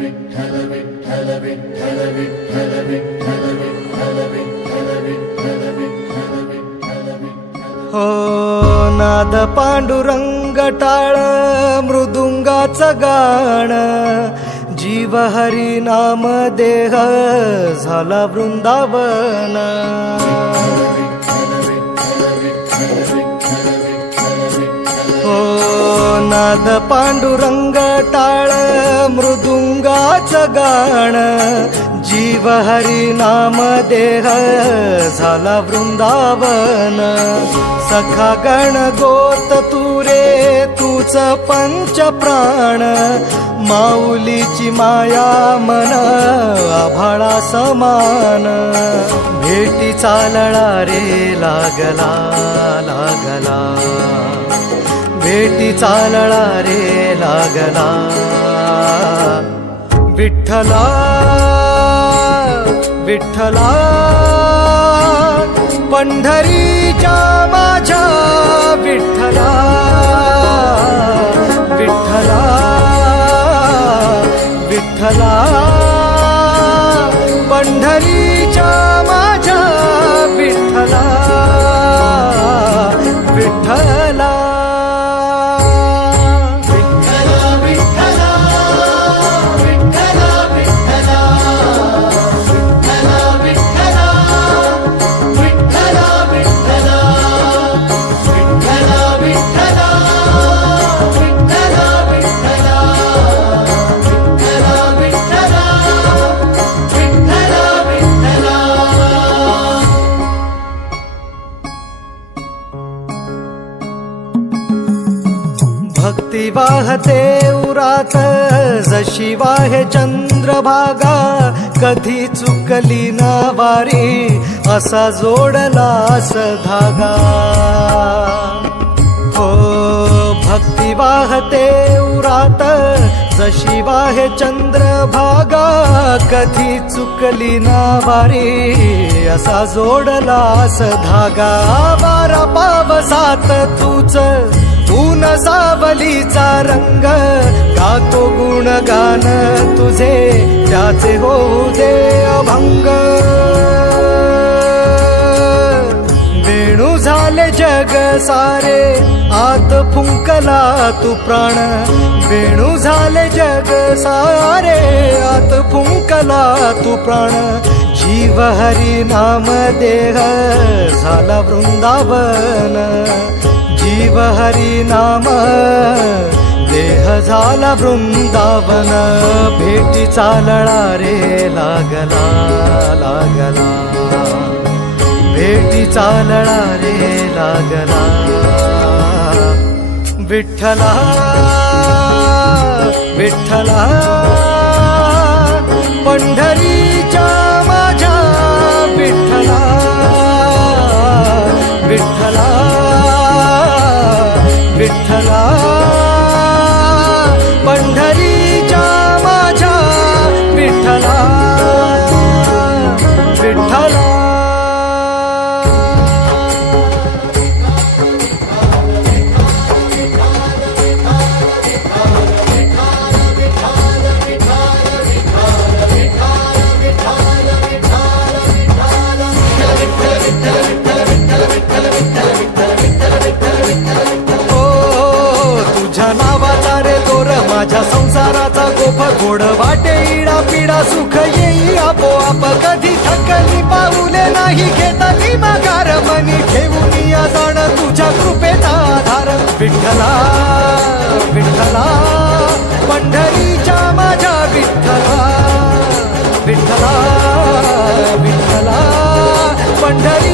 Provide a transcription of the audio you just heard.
विठ्ठल विठ्ठल विठ्ठल विठ्ठल विठ्ठल विठ्ठल विठ्ठल विठ्ठल विठ्ठल विठ्ठल विठ्ठल हो नाद पांडुरंग टाळ मृदुंगाचं गाण जीव हरी नाम देह झाला वृंदावन हो नाद पांडुरंग टाळ मृदुंगाचं गाण जीव हरी नाम देह झाला वृंदावन सखा गण गोत तुरे तूच पंच प्राण माऊलीची माया मन आभाळा समान भेटी चालळा रे लागला लागला भेटी चालळा रे लागला विठ्ठला विठ्ठला पंढरीच्या माझ्या विठ्ठला विठ्ठला विठ्ठला पंढरीच्या माझ्या विठ्ठला विठ्ठला भक्ती वाहते उरात जशी वाहे चंद्रभागा कधी चुकली ना वारी असा जोडलास धागा हो भक्ती वाहते उरात जशी वाहे चंद्रभागा कधी चुकली ना वारी असा जोडलास धागा वारा पावसात तूच ऊन सावलीचा रंग गातो गुणगान तुझे त्याचे होऊ दे अभंग वेणू झाले जग सारे आत फुंकला तू प्राण वेणू झाले जग सारे आत फुंकला तू प्राण जीव हरी नाम देह झाला वृंदावन जीव हरी नाम देह झाला वृंदावन भेटी चालळा रे लागला लागला भेटी चालळा रे लागला विठ्ठला विठ्ठला पंढरीच्या माझ्या विठ्ठला विठ्ठला विठ्ठला पंढरीच्या माझ्या विठ्ठला विठ्ठला माझ्या संसाराचा गोफ गोड वाटे इडा पिडा सुख येई आपोआप कधी थकली पाऊले नाही घेतली माघार मनी ठेवून या जाण तुझ्या कृपेचा आधार विठ्ठला विठ्ठला पंढरीच्या माझ्या विठ्ठला विठ्ठला विठ्ठला पंढरी